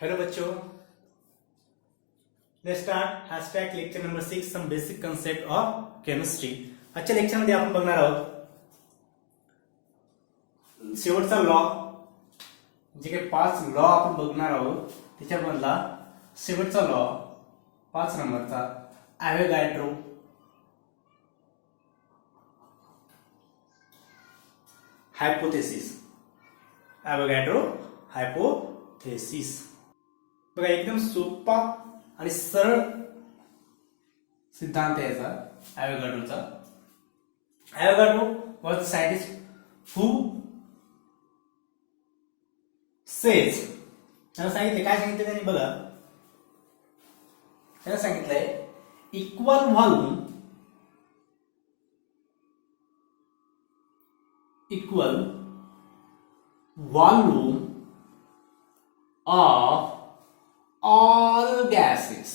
Hello बच्चों, let's start hashtag lecture number 6 some basic concept of chemistry. आजच्या lecture मध्ये आपण बघणार आहोत शेवटचा लॉ, जे काही 5 लॉ आपण बघणार आहोत त्याच्यामधला शेवटचा लॉ 5 नंबरचा ॲव्होगॅड्रो हायपोथेसिस. ॲव्होगॅड्रो हायपोथेसिस बघा, एकदम सोपा आणि सरळ सिद्धांत आहे याचा ॲव्होगॅड्रोचा. Avogadro was scientist who says, त्याला सांगितले, काय सांगितले त्यांनी बघा, त्याला सांगितलंय equal volume of all gases,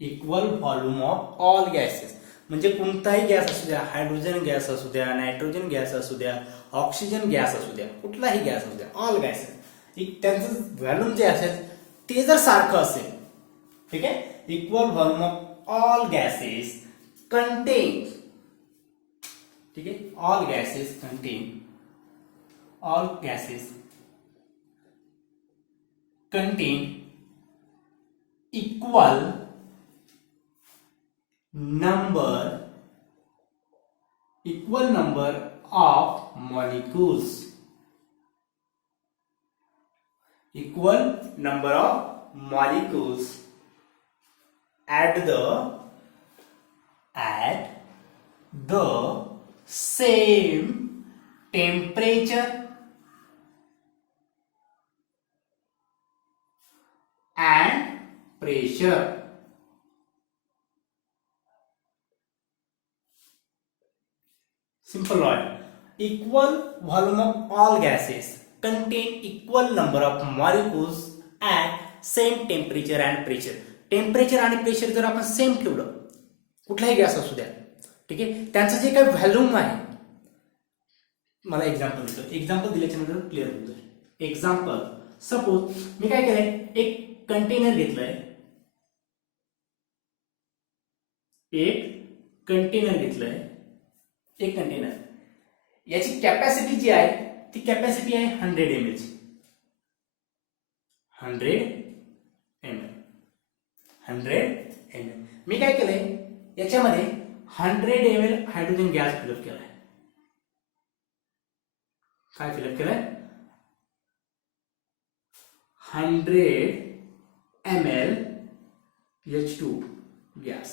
equal volume of all gases म्हणजे कोणताही गॅस असू द्या, हायड्रोजन गॅस असू द्या, नायट्रोजन गॅस असू द्या, ऑक्सिजन गॅस असू द्या, कुठलाही गॅस असू द्या, ऑल गॅसेस त्यांचं व्हॉल्यूम जे असेल ते जर सारखं असेल, ठीक आहे, equal volume of all gases content, ठीक आहे, all gases contain equal number of molecules, at the same temperature and pressure. Simple law. Equal volume of all gases contain equal number of molecules at same temperature and pressure. Temperature आणि pressure जर आपण same ठेवलं, कुठलाही gas असू द्या, ठीक आहे, त्यांचं जे काही व्हॉल्यूम आहे, मला एक्झाम्पल देतो, एक्झाम्पल दिल्याच्या नंतर क्लिअर होतं. एक्झाम्पल, सपोज मी काय केलंय, एक कंटेनर घेतलंय, एक कंटेनर, याची कॅपॅसिटी जी आहे ती कॅपॅसिटी आहे 100 ml ची, 100 ml. मी काय केलंय, याच्यामध्ये 100 ml हायड्रोजन गॅस फिलअप केलाय. काय फिलअप केलंय? 100 ml H2 gas,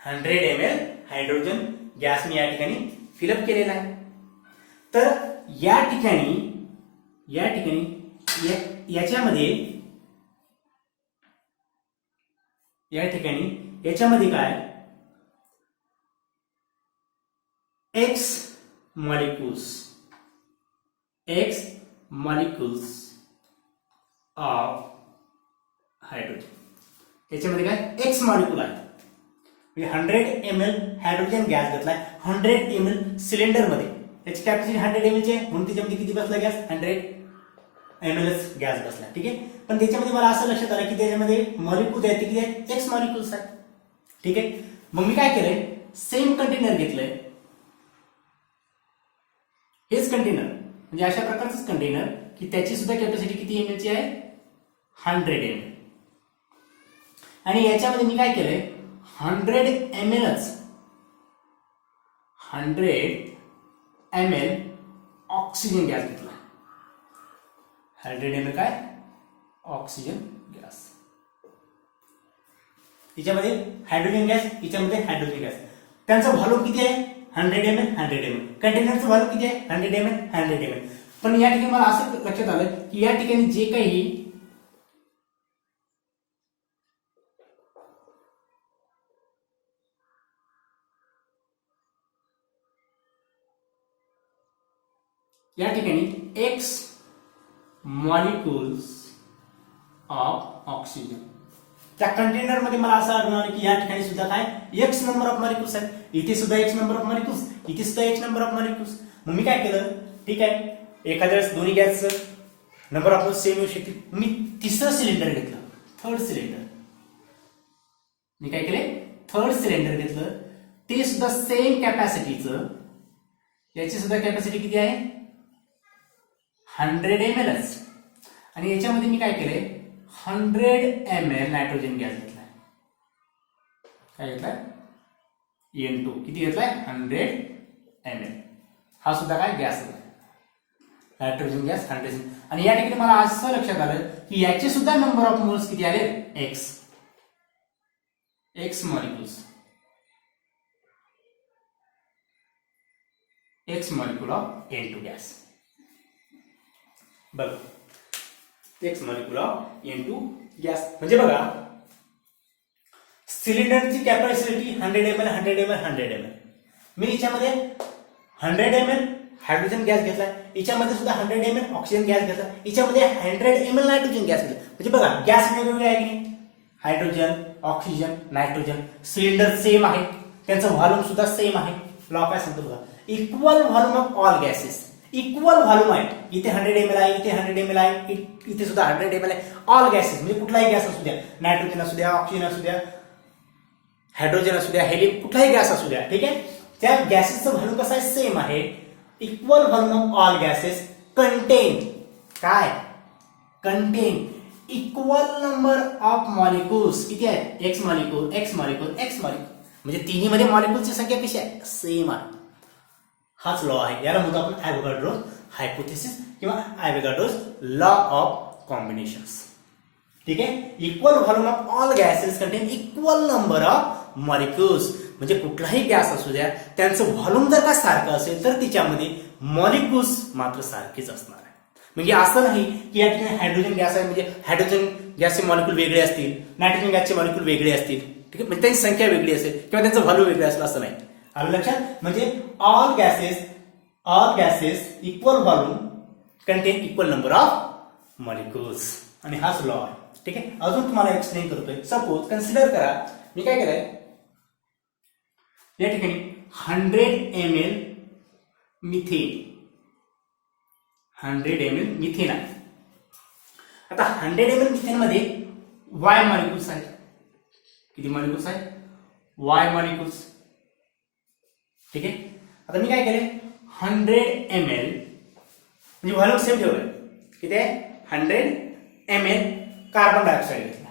100 ml hydrogen gas मी या ठिकाणी फिलअप केलेला आहे. तर या ठिकाणी याच्यामध्ये काय, X molecules ऑफ हायड्रोजन, याच्यामध्ये काय X मॉलिक्यूल आहे. 100 ml हायड्रोजन गॅस घेतलाय 100 ml सिलेंडर मध्ये, याची कॅपॅसिटी 100 ml ची आहे, म्हणून त्याच्यामध्ये किती बसला गॅस, 100 ml गॅस बसला, ठीक आहे. पण त्याच्यामध्ये मला असं लक्षात आलं की त्याच्यामध्ये मॉलिक्यूल आहेत, किती आहेत, X मॉलिक्यूल्स आहेत, ठीक आहे. मग मी काय केलंय, सेम कंटेनर घेतलंय, हेच कंटेनर म्हणजे अशा प्रकारचंच कंटेनर की त्याची सुद्धा कॅपॅसिटी किती ml ची आहे, 100 ml. आणि याच्यामध्ये मी काय केलंय, 100 ml ऑक्सिजन गॅस घेतला, 100 ml काय, ऑक्सिजन गॅस. याच्यामध्ये हायड्रोजन गॅस, याच्यामध्ये हायड्रोजन गॅस, त्यांचा व्हॉल्यूम किती आहे, 100 ml. कंटेनरचं व्हॉल्यूम किती आहे, 100 ml. पण या ठिकाणी मला असं लक्षात आलं की या ठिकाणी जे काही X molecules ऑफ ऑक्सिजन, त्या कंटेनर मध्ये मला असं आढळलं की या ठिकाणी सुद्धा काय X नंबर ऑफ मॉलिक्युल्स आहेत, इथे सुद्धा X नंबर ऑफ मॉलिक्युल्स, इथे सुद्धा X नंबर ऑफ मॉलिक्युल्स. मग मी काय केलं, ठीक आहे, एखाद्या वेळेस दोन्ही गॅसचं नंबर ऑफ मोल्स सेम येऊ शकते. मी तिसरं सिलेंडर घेतलं, थर्ड सिलेंडर. मी काय केले, थर्ड सिलेंडर घेतलं, ते सुद्धा सेम कॅपॅसिटीचं. याची सुद्धा कॅपॅसिटी किती आहे, 100 ml. आणि याच्यामध्ये मी काय केले, 100 ml नायट्रोजन गॅस घेतलाय. काय घेतलाय, N2 किती घेतलाय, 100 ml. हा सुद्धा काय गॅस आहे, नायट्रोजन गॅस 100. आणि या ठिकाणी मला असं लक्षात आलं की याचे सुद्धा नंबर ऑफ मोल्स किती आले, X molecules, X molecule of N2 gas. बघा, X molecule of N2 gas म्हणजे बघा, सिलेंडरची कॅपॅसिटी 100 ml 100 ml 100 ml. मी याच्यामध्ये 100 ml हायड्रोजन गॅस घेतलाय, याच्यामध्ये सुद्धा 100 ml ऑक्सिजन गॅस घेतला, याच्यामध्ये 100 ml नायट्रोजन गॅस घेतला. म्हणजे बघा, गॅस वेगवेगळे आहे की नाही, hydrogen, oxygen, nitrogen. Cylinder same आहे, त्यांचं व्हॉल्यूम सुद्धा सेम आहे. लॉ काय सांगतो बघा, equal volume of all gases. Equal volume आहे, इथे 100 ml आहे, इथे 100 ml आहे, इथे सुद्धा 100 ml आहे. ऑल गॅसेस म्हणजे कुठलाही गॅस असू द्या, नायट्रोजन असू द्या, ऑक्सिजन असू द्या, हायड्रोजन असू द्या, हेलियम, कुठलाही गॅस असू द्या, ठीक आहे. त्या गॅसेसचं व्हॉल्यूम कसं आहे, सेम आहे. Equal volume of all gases contain काय, contain equal number of molecules. किती आहेत, X molecule, X molecule, X molecule. म्हणजे तिन्ही मध्ये मॉलिक्युलची संख्या कशी आहे, सेम आहे. हाच लॉ आहे, याला म्हणतो आपण ॲव्होगाड्रो हायपोथेसिस किंवा ॲव्होगाड्रोज लॉ ऑफ कॉम्बिनेशन्स. ठीक आहे. Equal volume of all gases content equal number of molecules. म्हणजे कुठलाही गॅस असू द्या, त्यांचं व्हॉल्यूम जर का सारखं असेल तर तिच्यामध्ये मॉलिक्युल्स मात्र सारखेच असणार आहे. म्हणजे असं नाही की या ठिकाणी हायड्रोजन गॅस आहे म्हणजे हायड्रोजन गॅसचे मॉलिक्युल वेगळे असतील, नायट्रोजन गॅसचे मॉलिक्युल वेगळे असतील, ठीक आहे, म्हणजे त्यांची संख्या वेगळी असेल किंवा त्यांचं व्हॉल्यूम वेगळं असेल, असं नाही. आलं लक्षात. म्हणजे all gases equal volume content equal number of molecules. आणि हाच लॉ आहे. ठीक आहे. अजून तुम्हाला एक्सप्लेन करतोय. सपोज कन्सिडर करा, मी काय केलंय, या ठिकाणी 100 ml मिथेन, 100 ml मिथेन आहे. आता 100 ml मिथेन मध्ये Y मॉलिक्युल्स आहेत. किती मॉलिक्युल्स आहेत, Y मॉलिक्युल्स. ठीक आहे. आता मी काय केले, 100 ml म्हणजे व्हॉल्यूम सेम ठेवलंय. किती आहे, 100 ml कार्बन डायऑक्साइड घेतला,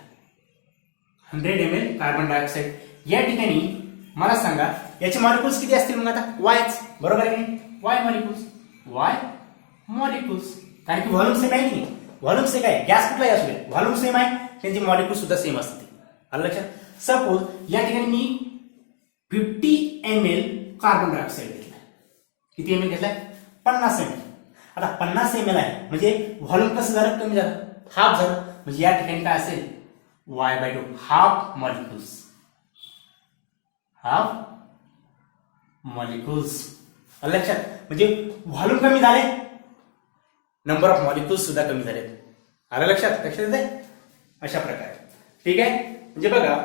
100 ml कार्बन डायऑक्साइड. या ठिकाणी मला सांगा याचे मॉलिक्युल्स किती असतील, मग आता वायच, बरोबर आहे की वाय मॉलिक्युल्स, वाय मॉलिक्युल्स. कारण की व्हॉल्यूम सेम आहे की नाही, व्हॉल्यूम सेम आहे, गॅस कुठलाही असू दे, व्हॉल्यूम सेम आहे, त्यांची मॉलिक्युल सुद्धा सेम असते. आलं लक्षात. सपोज या ठिकाणी मी 50 ml कार्बन डायऑक्साइड घेतला. किती ml घेतलाय, 50 ml. आता 50 ml आहे म्हणजे व्हॉल्यूम कसं झालं, कमी झालं, हाफ झालं. म्हणजे या ठिकाणी काय असेल, Y/2 half molecules, half molecules. लक्षात. म्हणजे व्हॉल्यूम कमी झाले, नंबर ऑफ मॉलिक्युल्स सुद्धा कमी झाले. आलं लक्षात, लक्षात येते. अशा प्रकारे. ठीक आहे. म्हणजे बघा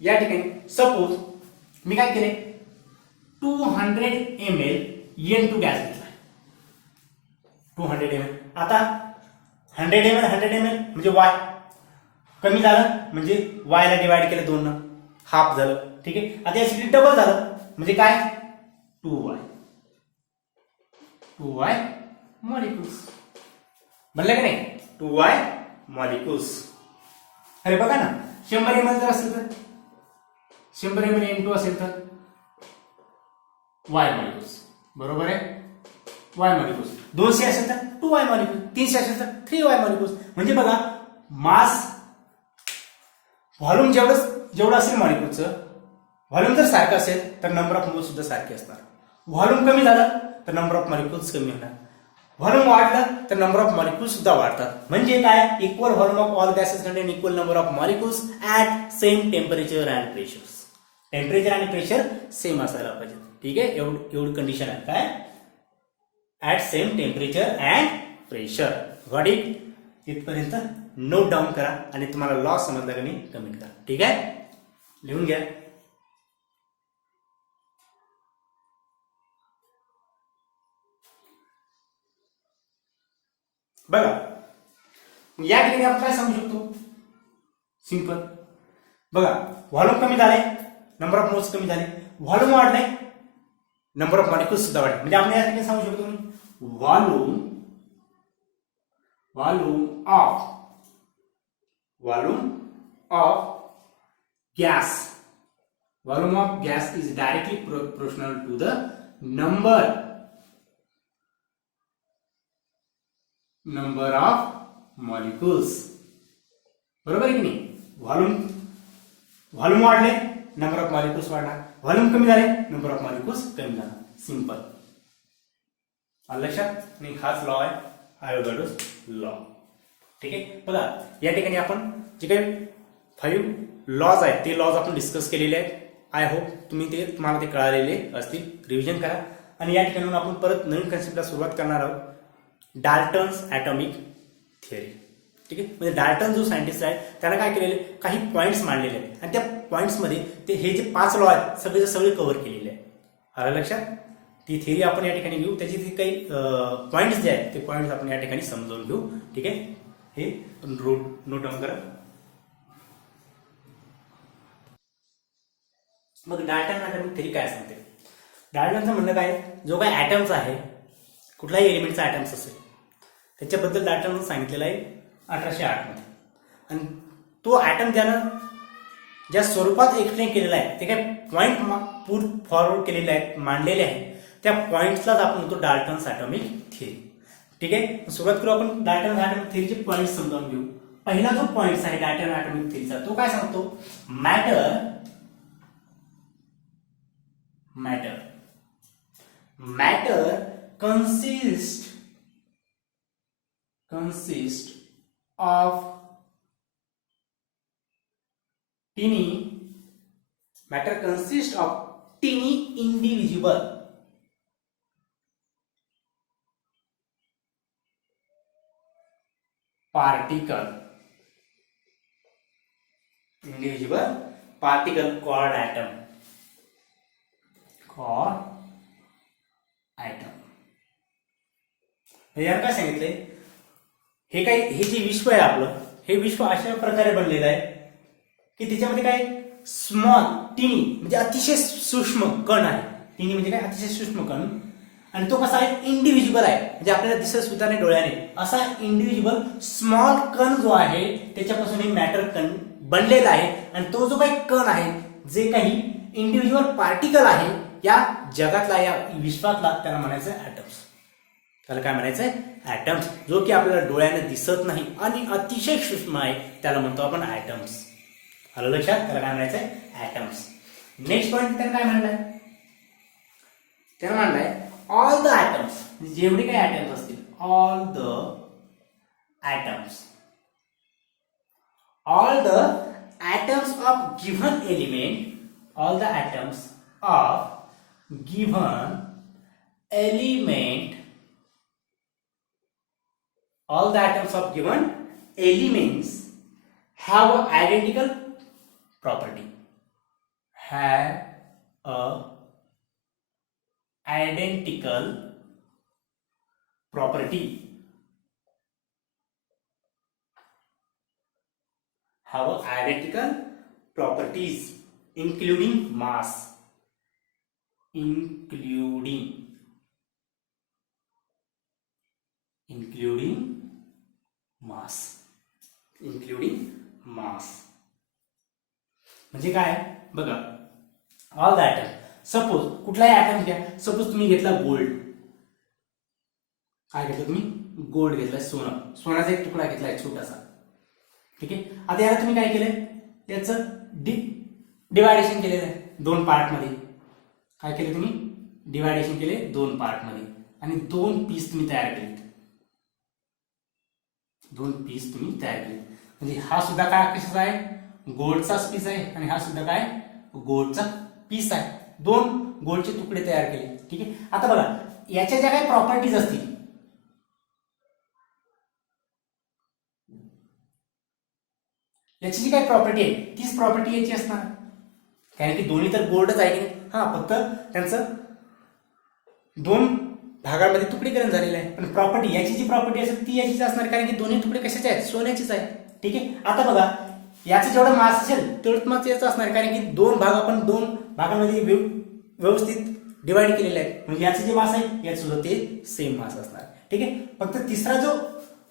या ठिकाणी सपोज मी काय केले, 200 ml N2 गॅस घेतला, 200 ml. आता 100 ml 100 ml म्हणजे Y कमी झालं, म्हणजे Y ला डिवाइड केलं 2 न, हाफ झालं. ठीक आहे. आता याची डबल झालं म्हणजे काय, 2Y मॉलिक्युल्स. म्हणलं की नाही, 2Y मॉलिक्युल्स. अरे बघा ना, 100 ml जर असेल तर 100 ml N2 असेल तर Y मॉलिक्युल्स, बरोबर आहे, Y मॉलिक्युल्स. 200 असेल तर 2Y मॉलिक्युल, 300 असेल तर 3Y मॉलिक्युल्स. म्हणजे बघा मास व्हॉल्यूम जेवढं असेल मॉलिक्युलचं, व्हॉल्यूम जर सारखं असेल तर नंबर ऑफ मोल्स सुद्धा सारखे असणार. व्हॉल्यूम कमी झालं तर नंबर ऑफ मॉलिक्युल्स कमी होणार, व्हॉल्यूम वाढलं तर नंबर ऑफ मॉलिक्युल्स सुद्धा वाढतात. म्हणजे काय, equal volume of all gases content equal number of molecules at same temperature and pressure. Temperature आणि प्रेशर सेम असायला पाहिजे. ठीक आहे. एवढी कंडिशन आहे काय, at same temperature and pressure. Got it. इथपर्यंत नोट डाऊन करा आणि तुम्हाला लॉ समजला की नाही कमेंट करा. ठीक आहे, लिहून घ्या. बघा या ठिकाणी आपण काय सांगू शकतो, सिंपल. बघा, व्हॉल्यूम कमी झाले, नंबर ऑफ मोल्स कमी झाले, व्हॉल्यूम वाढले, नंबर ऑफ मॉलिक्युल्स सुद्धा वाढले. म्हणजे आपण या ठिकाणी सांगू शकतो volume of gas, volume of gas is directly proportional to the number of molecules. बरोबर आहे की नाही. व्हॉल्यूम वाढले, नंबर ऑफ मॉलिक्युल्स वाढणार, व्हॉल्यूम कमी झाले, नंबर ऑफ मॉलिक्युल्स कमी झाला. सिंपल. लक्षात. आणि हाच लॉ आहे आयोगाडोस लॉ. ठीक आहे. बघा, या ठिकाणी आपण जे काही 5 लॉज आहेत ते लॉज आपण डिस्कस केलेले आहेत. आय होप तुम्हाला ते कळालेले असतील. रिव्हिजन करा. आणि या ठिकाणी आपण परत नवीन कन्सेप्टला सुरुवात करणार आहोत, डाल्टन्स ॲटॉमिक थिअरी. ठीक आहे. म्हणजे डाल्टन जो सायंटिस्ट आहे त्यानं काय केलेले, काही पॉईंट्स मांडलेले आहेत आणि त्या पॉईंट्समध्ये ते हे जे 5 लॉ आहेत सगळे कव्हर केलेले आहेत. आलं लक्षात. ती थिअरी आपण या ठिकाणी घेऊ. त्याची जे काही पॉईंट्स जे आहेत ते पॉईंट्स आपण या ठिकाणी समजावून घेऊ. ठीक आहे. हे नोट डाऊन करा. मग डाल्टन ॲटॉमिक थिअरी काय सांगते. डाल्टनचं म्हणणं काय, जो काही ॲटम्स आहे, कुठलाही एलिमेंटचा ॲटम्स असेल त्याच्याबद्दल डाल्टननं सांगितलेलं आहे 1808 मध्ये. आणि तो ॲटम ज्या स्वरूपात एक्सप्लेन केलेला आहे ते काय पॉईंट पुट फॉरवर्ड केलेले आहेत, मांडलेले आहेत, त्या पॉईंट्सलाच आपण म्हणतो डाल्टन्स ॲटॉमिक थिअरी. ठीक आहे. सुरुवात करू आपण डाल्टन ॲटॉमिक थिअरीचे पॉईंट समजावून घेऊ. पहिला जो पॉईंट आहे डाल्टन ॲटॉमिक थिअरीचा तो काय सांगतो, matter consists of tiny indivisible particle called atom. यार काय सांगितलंय, हे जे विश्व आहे आपलं, हे विश्व अशा प्रकारे बनलेलं आहे की त्याच्यामध्ये काय स्मॉल टिनी म्हणजे अतिशय सूक्ष्म कण आहे. टिनी म्हणजे काय, अतिशय सूक्ष्म कण. आणि तो कसा आहे, इंडिव्हिज्युअल आहे. म्हणजे आपल्याला दिसत सुद्धा नाही डोळ्याने. असा इंडिव्हिज्युअल स्मॉल कण जो आहे त्याच्यापासून हे मॅटर कण बनलेला आहे. आणि तो जो काही कण आहे, जे काही इंडिव्हिज्युअल पार्टिकल आहे या जगातला, या विश्वातला, त्याला म्हणायचं ॲटम्स. त्याला काय म्हणायचंय, ॲटम्स. जो की आपल्याला डोळ्याने दिसत नाही आणि अतिशय सूक्ष्म आहे, त्याला म्हणतो आपण ॲटम्स. आलं लक्षात. त्याला काय म्हणायचंय, ॲटम्स. नेक्स्ट पॉईंट त्यानं काय म्हणलाय, त्यानं म्हणलाय ऑल द ॲटम्स, जेवढे काही ॲटम्स असतील, all the atoms of given element, all the atoms of given element, all the atoms of given elements have a identical property, have a identical property, have a identical properties including mass, including mass. म्हणजे काय बघा, all the item. Suppose कुठलाही item घ्या. Suppose तुम्ही घेतला gold. काय घेतलं तुम्ही, गोल्ड घेतला, सोनाचा एक तुकडा घेतलाय छोटासा. ठीक आहे. आता याला तुम्ही काय केलंय, याचं डिवायडेशन केलेलं आहे 2 पार्टमध्ये. काय केले तुम्ही, डिवायडेशन केले 2 पार्टमध्ये आणि 2 पीस तुम्ही तयार केले. 2 पीस तुम्ही तयार केले. म्हणजे हा सुद्धा काय कशाचा आहे, गोल्डचाच पीस आहे. आणि हा सुद्धा काय, गोल्डचा पीस आहे. 2 गोल्डचे तुकडे तयार केले. ठीक आहे. आता बघा, याच्या ज्या काही प्रॉपर्टीज असतील, याची जी काही प्रॉपर्टी आहे तीच प्रॉपर्टी याची असणार. कारण की दोन्ही तर गोल्डच आहे. हा, फक्त त्यांचं 2 भागांमध्ये तुकडीकरण झालेलं आहे, पण प्रॉपर्टी याची जी प्रॉपर्टी असेल ती याचीच असणार, कारण की दोन्ही तुकडे कशाचे आहेत, सोन्याचेच आहे. ठीक आहे. आता बघा याचं जेवढं मास असेल तेवढंच मास याचं असणार, कारण की दोन भाग आपण दोन भागांमध्ये व्यवस्थित डिवाइड केलेले आहे, म्हणजे याचं जे मास आहे याचं सुद्धा ते सेम मास असणार. ठीक आहे. फक्त तिसरा जो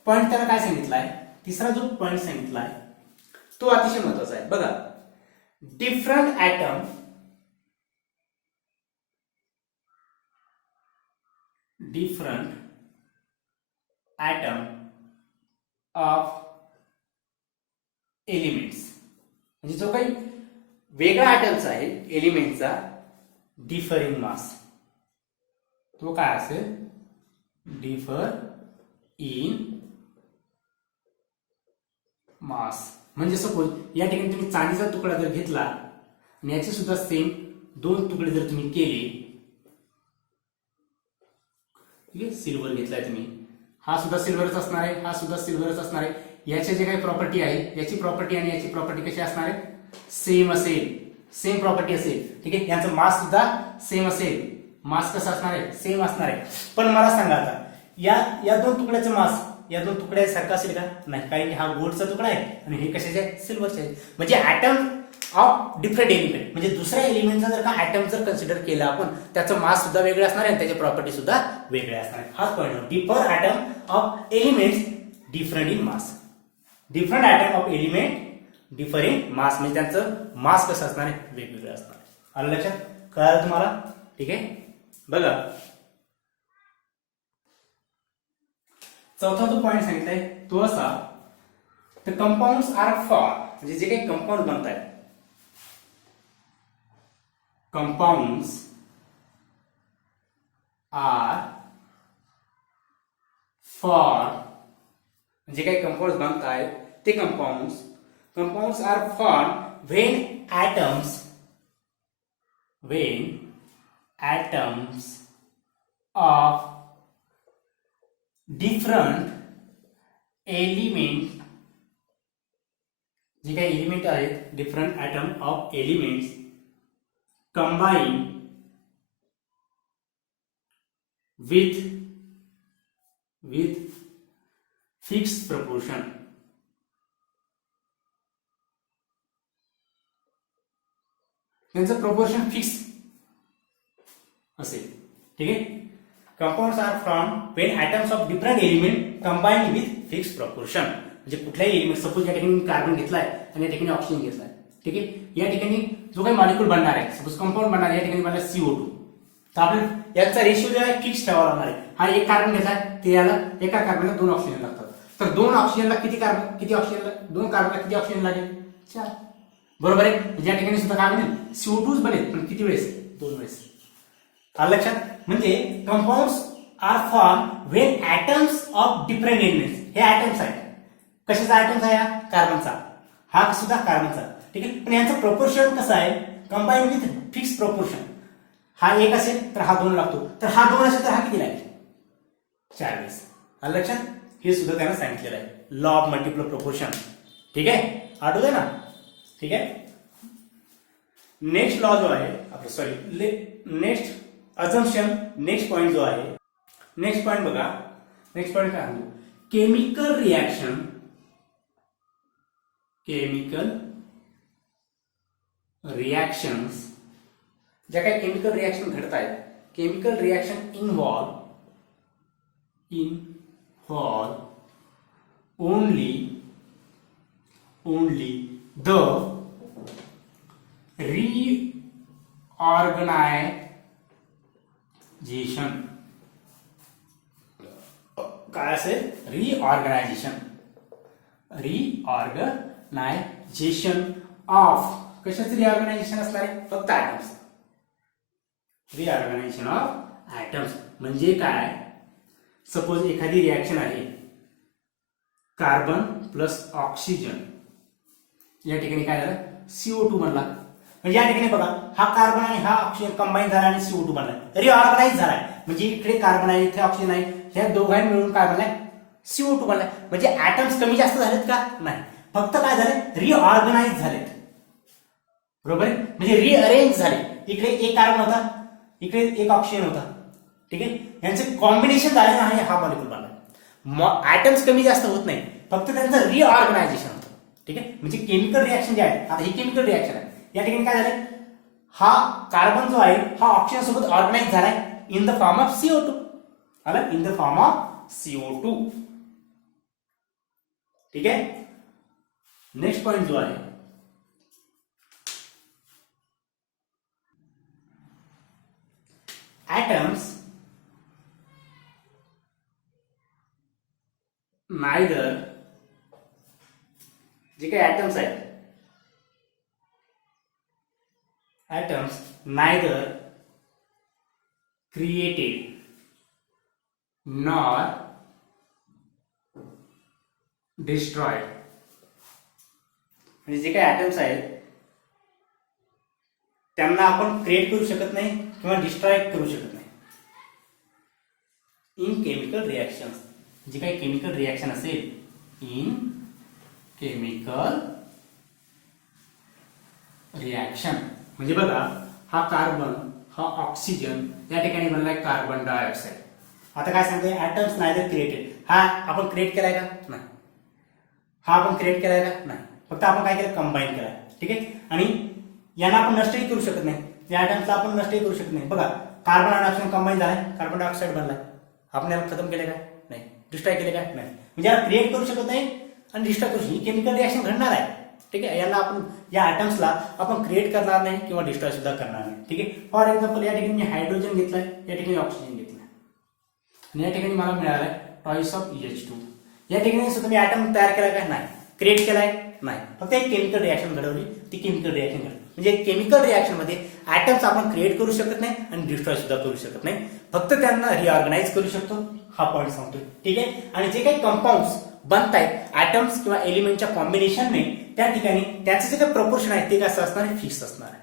पॉईंट त्याला काय सांगितला आहे, तिसरा जो पॉईंट सांगितला आहे तो अतिशय महत्वाचा आहे. बघा डिफरंट ॲटम ऑफ एलिमेंट्स, म्हणजे जो काही वेगळा ॲटम्स आहे एलिमेंटचा डिफरिंग मास, तो काय असेल, डिफर इन मास. म्हणजे सपोज या ठिकाणी तुम्ही चांदीचा तुकडा जर घेतला आणि याचे सुद्धा सेम दोन तुकडे जर तुम्ही केले, ठीक आहे, सिल्वर घेतलाय तुम्ही, हा सुद्धा सिल्वरच असणार आहे, हा सुद्धा सिल्वरच असणार आहे. याचे जे काही प्रॉपर्टी आहे याची प्रॉपर्टी आणि याची प्रॉपर्टी कशी असणार आहे, सेम असेल, सेम प्रॉपर्टी असेल. ठीक आहे. यांचं मास सुद्धा सेम असेल, मास कसं असणार आहे, सेम असणार आहे. पण मला सांगा आता या दोन तुकड्याचं मास या दोन तुकड्यासारखं असेल का, नाही, कारण की हा गोल्डचा तुकडा आहे आणि हे कशाचे आहे, सिल्वरचे आहे. म्हणजे ॲटम ऑफ डिफरंट एलिमेंट, म्हणजे दुसऱ्या एलिमेंटचा जर का ॲटम जर कन्सिडर केला आपण, त्याचं मास सुद्धा वेगळं असणार आहे आणि त्याची प्रॉपर्टी सुद्धा वेगळ्या असणार आहे. हाच point, differ atom of elements different in mass. Different atom of element differ in mass, म्हणजे त्यांचं मास कसं असणार आहे, वेगवेगळं असणार आहे. आलं लक्षात, कळालं तुम्हाला. ठीक आहे. बघा चौथा जो पॉईंट सांगितलाय तो असा, द कंपाऊंड्स आर फॉर्म, म्हणजे जे काही कंपाऊंड बनत आहेत, कंपाऊंड्स आर फॉर्म, जे काही कंपाऊंड्स बनत आहेत ते compounds are form when atoms of different element, जे काही एलिमेंट आहेत different atom of elements combine with fixed proportion. त्यांचं प्रपोर्शन फिक्स असेल. ठीक आहे. Compounds are from when atoms of different element combine with fixed proportion, म्हणजे कुठल्याही एलिमेंट, सपोज या ठिकाणी कार्बन घेतलाय आणि या ठिकाणी ऑक्सिजन घेतलाय. ठीक आहे. या ठिकाणी जो काही मॉलिक्यूल बनणार आहे, सपोज कंपाऊंड बनणार आहे, या ठिकाणी बनला CO2, तर आपल्याला याचा रेशिओ जो आहे फिक्स ठेवावा लागणार आहे. हा एक कार्बन घेतलाय, ते याला एका कार्बनला 2 ऑक्सिजन लागतात, तर 2 ऑक्सिजनला किती ऑक्सिजन, 2 कार्बनला किती ऑक्सिजन लागेल, 4. बरोबर आहे. म्हणजे या ठिकाणी सुद्धा काय बनेल, CO2च बनेल, पण किती वेळेस, 2 वेळेस. आलं लक्षात. म्हणजे compounds are form when atoms of different elements, हे ॲटम्स आहेत, कशाचा ॲटम्स आहे, हा कार्बनचा, हा सुद्धा कार्बनचा. ठीक आहे. पण यांचं प्रपोर्शन कसं आहे, कंबाईन विथ फिक्स प्रपोर्शन. हा 1 असेल तर हा 2 लागतो, तर हा 2 असेल तर हा किती लागेल, 4 वेळेस. आलं लक्षात. हे सुद्धा त्यांना सांगितलेलं आहे, लॉ ऑफ मल्टिपल प्रपोर्शन. ठीक आहे. आठवतंय ना. ठीक आहे. नेक्स्ट लॉ जो आहे आपलं, sorry next assumption, next point जो आहे, नेक्स्ट पॉइंट बघा, नेक्स्ट पॉइंट काय म्हणतो, केमिकल रिॲक्शन्स, ज्या काही केमिकल रिॲक्शन घडत आहेत, chemical reaction involve only the reorganization, काय असेल, रिऑर्गनायझेशन ऑफ, कशाचं रिऑर्गनायझेशन असणार आहे, फक्त ॲटम्स. रिऑर्गनायझेशन ऑफ ॲटम्स म्हणजे काय, सपोज एखादी रिॲक्शन आहे, कार्बन प्लस ऑक्सिजन, या ठिकाणी काय झालं, CO2 बनला. म्हणजे या ठिकाणी बघा, हा कार्बन आणि हा ऑक्सिजन कंबाईन झाला आणि CO2 बनला, रिऑर्गनाइज झालाय. म्हणजे इकडे कार्बन आहे, इथे ऑक्सिजन आहे, ह्या दोघांनी मिळून काय बनलाय, CO2 बनलाय. म्हणजे ऍटम्स कमी जास्त झालेत का, नाही, फक्त काय झाले, रिऑर्गनाइज झालेत. बरोबर आहे. म्हणजे रिअरेंज झाले. इकडे एक कार्बन होता, इकडे एक ऑक्सिजन होता. ठीक आहे, यांचे कॉम्बिनेशन झाले आणि हा मॉलिक्यूल बनला. ऍटम्स कमी जास्त होत नाही, फक्त त्यांचं रिऑर्गनायझेशन होतं. ठीक आहे, म्हणजे केमिकल रिएक्शन जे आहे, आता ही केमिकल रिएक्शन आहे, या ठिकाणी काय झालंय, हा कार्बन जो आहे हा ऑक्सिजन सोबत ऑर्गनाइज झालाय in the form of CO2. आला, in the form of CO2. ठीक आहे. नेक्स्ट पॉइंट जो आहे, atoms neither, जे काही atoms आहेत, atoms neither created nor destroyed. म्हणजे जे काही atoms आहेत त्यांना आपण क्रिएट करू शकत नाही किंवा डिस्ट्रॉय करू शकत नाही. इन केमिकल रिएक्शन, जे काही केमिकल रिएक्शन असेल, इन केमिकल रिएक्शन म्हणजे बघा, हा कार्बन, हा ऑक्सिजन, या ठिकाणी बनलाय कार्बन डायऑक्साइड. आता काय सांगते, ऍटम्स नायदर क्रिएटेड, हा आपण क्रिएट केलाय का, नाही. हा आपण क्रिएट केलाय का, नाही. फक्त आपण काय केलं, कंबाईन केलाय. ठीक आहे, आणि यांना आपण नष्टही करू शकत नाही, या ऍटम्सला आपण नष्टही करू शकत नाही. बघा, कार्बन आणि ऑक्सिजन कंबाईन झालाय, कार्बन डायऑक्साइड बनलाय. आपण याला खतम केले का, नाही. डिस्ट्रॉय केले का, नाही. म्हणजे याला क्रिएट करू शकत नाही आणि डिस्ट्रॉय करू शकत. ही केमिकल रिएक्शन घडणार आहे. ठीक आहे, यांना आपण, या ऍटम्सला आपण क्रिएट करणार नाही किंवा डिस्ट्रॉय सुद्धा करणार नाही. ठीक आहे, फॉर एक्झाम्पल या ठिकाणी मी हायड्रोजन घेतलाय, या ठिकाणी ऑक्सिजन घेतलाय, आणि या ठिकाणी मला मिळालाय टॉईस ऑफ H2. या ठिकाणी सुद्धा मी ऍटम तयार केलाय का, नाही. क्रिएट केलाय, नाही. फक्त एक केमिकल रिएक्शन घडवली, ती केमिकल रिएक्शन घडली. म्हणजे केमिकल रिएक्शन मध्ये ऍटम्स आपण क्रिएट करू शकत नाही आणि डिस्ट्रॉय सुद्धा करू शकत नाही, फक्त त्यांना रिऑर्गनाइज करू शकतो. हा पॉईंट सांगतोय. ठीक आहे, आणि जे काही कंपाऊंड्स बनत आहेत ऍटम्स किंवा एलिमेंटच्या कॉम्बिनेशनने, त्या ठिकाणी त्याचं जे काही प्रपोर्शन आहे ते कसं असणार आहे, फिक्स असणार आहे.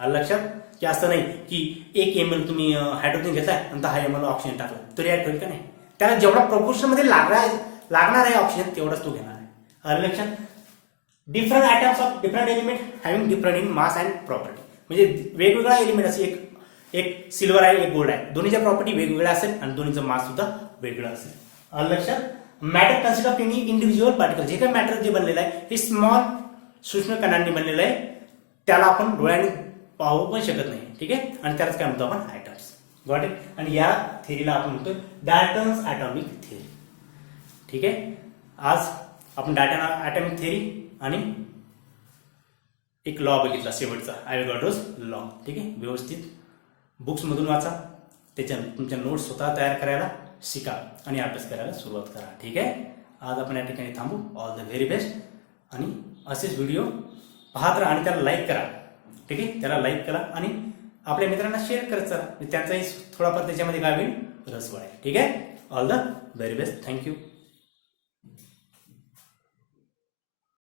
आलं लक्षात, की असं नाही की 1 ml तुम्ही हायड्रोजन घेताय आणि 10 ml ऑक्सिजन टाकलं तर रिॲक्ट होईल का, नाही. त्याला जेवढा प्रपोर्शन मध्ये लागणार आहे ऑक्सिजन तेवढाच तो घेणार आहे. आलं लक्षात. Different atoms of different element having different in mass and property, म्हणजे वेगवेगळा एलिमेंट असे, एक सिल्वर आहे, एक गोल्ड आहे, दोन्हीच्या प्रॉपर्टी वेगवेगळ्या असेल आणि दोन्हीचं मास सुद्धा वेगळं असेल. आलं लक्षात. Matter consist of any individual particle, जे काही मॅटर जे बनलेलं आहे हे स्मॉल सूक्ष्म कणांनी बनलेलं आहे, त्याला आपण डोळ्याने पाहू पण शकत नाही. ठीक आहे, आणि त्यालाच काय म्हणतो आपण, ॲटम्स. Got it. आणि या थेरीला आपण म्हणतो डाल्टन्स ॲटॉमिक थेरी. ठीक आहे, आज आपण डाल्टन ॲटॉमिक थेरी आणि एक लॉ बघितला शेवटचा, ॲव्होगाड्रोस लॉ. ठीक आहे, व्यवस्थित बुक्स मधून वाचा, त्याच्या तुमच्या नोट्स स्वतः तयार करायला शिका आणि अभ्यास करायला सुरुवात करा. ठीक आहे, आज आपण या ठिकाणी थांबू. All the very best. आणि असेच व्हिडिओ पाहत राहा आणि त्याला लाईक करा. ठीक आहे, त्याला लाईक करा आणि आपल्या मित्रांना शेअर करत चला, त्यांचाही थोडाफार त्याच्यामध्ये काय होईल, रस वाढेल. ठीक आहे, all the very best. Thank you.